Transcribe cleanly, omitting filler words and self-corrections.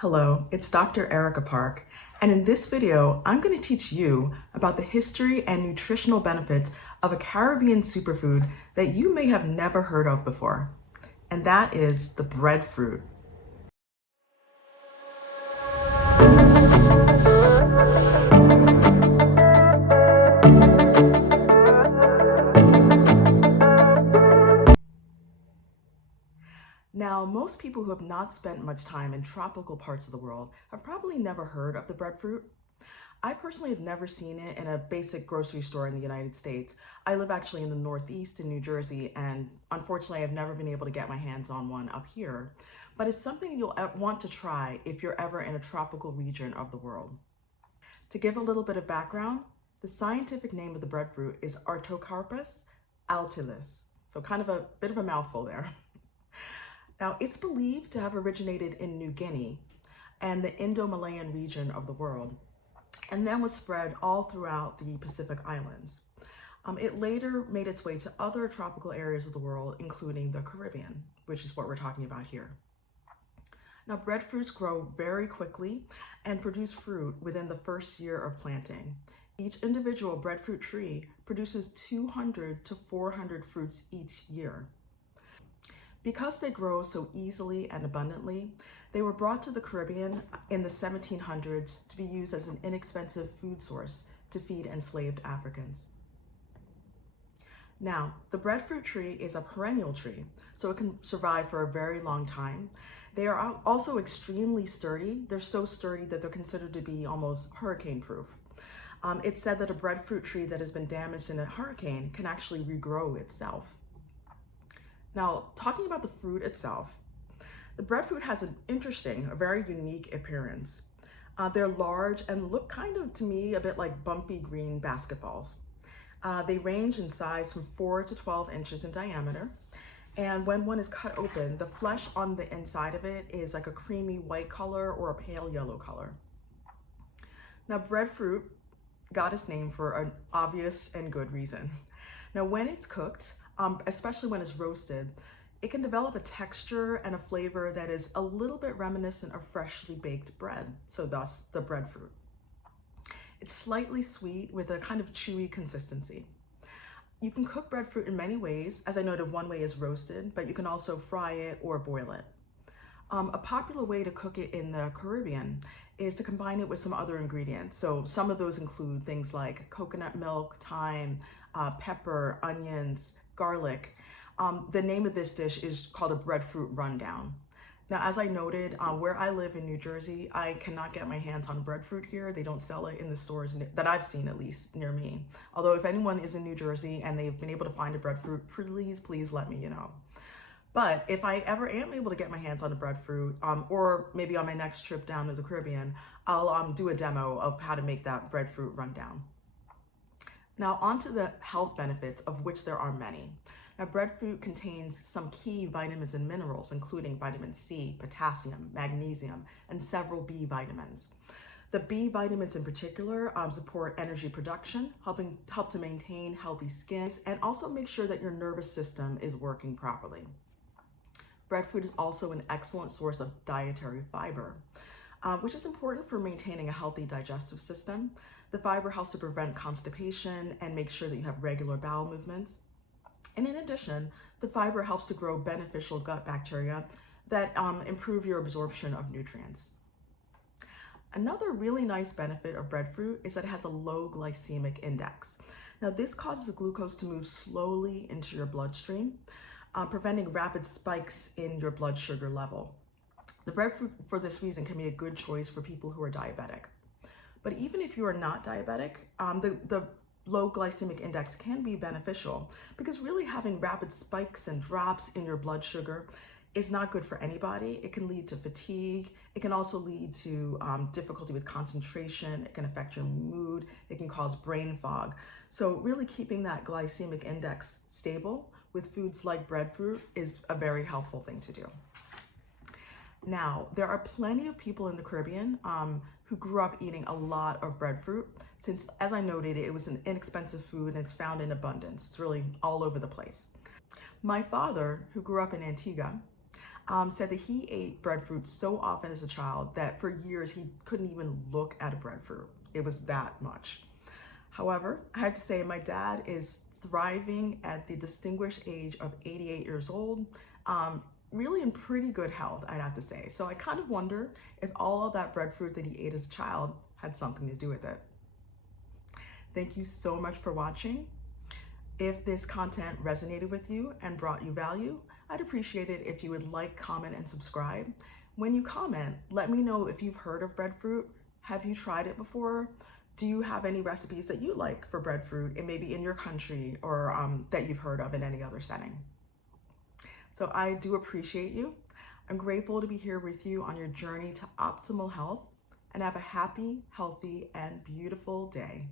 Hello, it's Dr. Erica Park, and in this video, I'm going to teach you about the history and nutritional benefits of a Caribbean superfood that you may have never heard of before, and that is the breadfruit. Now, most people who have not spent much time in tropical parts of the world have probably never heard of the breadfruit. I personally have never seen it in a basic grocery store in the United States. I live actually in the Northeast in New Jersey, and unfortunately, I've never been able to get my hands on one up here. But it's something you'll want to try if you're ever in a tropical region of the world. To give a little bit of background, the scientific name of the breadfruit is Artocarpus altilis. So kind of a bit of a mouthful there. Now, it's believed to have originated in New Guinea and the Indo-Malayan region of the world, and then was spread all throughout the Pacific Islands. It later made its way to other tropical areas of the world, including the Caribbean, which is what we're talking about here. Now, breadfruits grow very quickly and produce fruit within the first year of planting. Each individual breadfruit tree produces 200 to 400 fruits each year. Because they grow so easily and abundantly, they were brought to the Caribbean in the 1700s to be used as an inexpensive food source to feed enslaved Africans. Now, the breadfruit tree is a perennial tree, so it can survive for a very long time. They are also extremely sturdy. They're so sturdy that they're considered to be almost hurricane-proof. It's said that a breadfruit tree that has been damaged in a hurricane can actually regrow itself. Now, talking about the fruit itself, the breadfruit has an interesting, a very unique appearance. They're large and look kind of, to me, a bit like bumpy green basketballs. They range in size from 4 to 12 inches in diameter. And when one is cut open, the flesh on the inside of it is like a creamy white color or a pale yellow color. Now, breadfruit got its name for an obvious and good reason. Now, when it's cooked, especially when it's roasted, it can develop a texture and a flavor that is a little bit reminiscent of freshly baked bread, so thus the breadfruit. It's slightly sweet with a kind of chewy consistency. You can cook breadfruit in many ways. As I noted, one way is roasted, but you can also fry it or boil it. A popular way to cook it in the Caribbean is to combine it with some other ingredients. So some of those include things like coconut milk, thyme, pepper, onions, garlic. The name of this dish is called a breadfruit rundown. Now, as I noted, where I live in New Jersey, I cannot get my hands on breadfruit here. They don't sell it in the stores that I've seen, at least near me. Although if anyone is in New Jersey and they've been able to find a breadfruit, please let me know. But if I ever am able to get my hands on a breadfruit, or maybe on my next trip down to the Caribbean, I'll do a demo of how to make that breadfruit rundown. Now, on to the health benefits, of which there are many. Now, breadfruit contains some key vitamins and minerals, including vitamin C, potassium, magnesium, and several B vitamins. The B vitamins in particular support energy production, help to maintain healthy skin, and also make sure that your nervous system is working properly. Breadfruit is also an excellent source of dietary fiber, which is important for maintaining a healthy digestive system. The fiber helps to prevent constipation and make sure that you have regular bowel movements. And in addition, the fiber helps to grow beneficial gut bacteria that improve your absorption of nutrients. Another really nice benefit of breadfruit is that it has a low glycemic index. Now, this causes the glucose to move slowly into your bloodstream, preventing rapid spikes in your blood sugar level. The breadfruit, for this reason, can be a good choice for people who are diabetic. But even if you are not diabetic, the low glycemic index can be beneficial because really having rapid spikes and drops in your blood sugar is not good for anybody. It can lead to fatigue. It can also lead to difficulty with concentration. It can affect your mood. It can cause brain fog. So really keeping that glycemic index stable with foods like breadfruit is a very helpful thing to do. Now, there are plenty of people in the Caribbean who grew up eating a lot of breadfruit since, as I noted, it was an inexpensive food and it's found in abundance. It's really all over the place. My father, who grew up in Antigua, said that he ate breadfruit so often as a child that for years he couldn't even look at a breadfruit. It was that much. However, I have to say my dad is thriving at the distinguished age of 88 years old, really in pretty good health, I'd have to say. So I kind of wonder if all of that breadfruit that he ate as a child had something to do with it. Thank you so much for watching. If this content resonated with you and brought you value, I'd appreciate it if you would like, comment, and subscribe. When you comment, let me know if you've heard of breadfruit. Have you tried it before? Do you have any recipes that you like for breadfruit and maybe in your country or that you've heard of in any other setting? So I do appreciate you. I'm grateful to be here with you on your journey to optimal health, and have a happy, healthy, and beautiful day.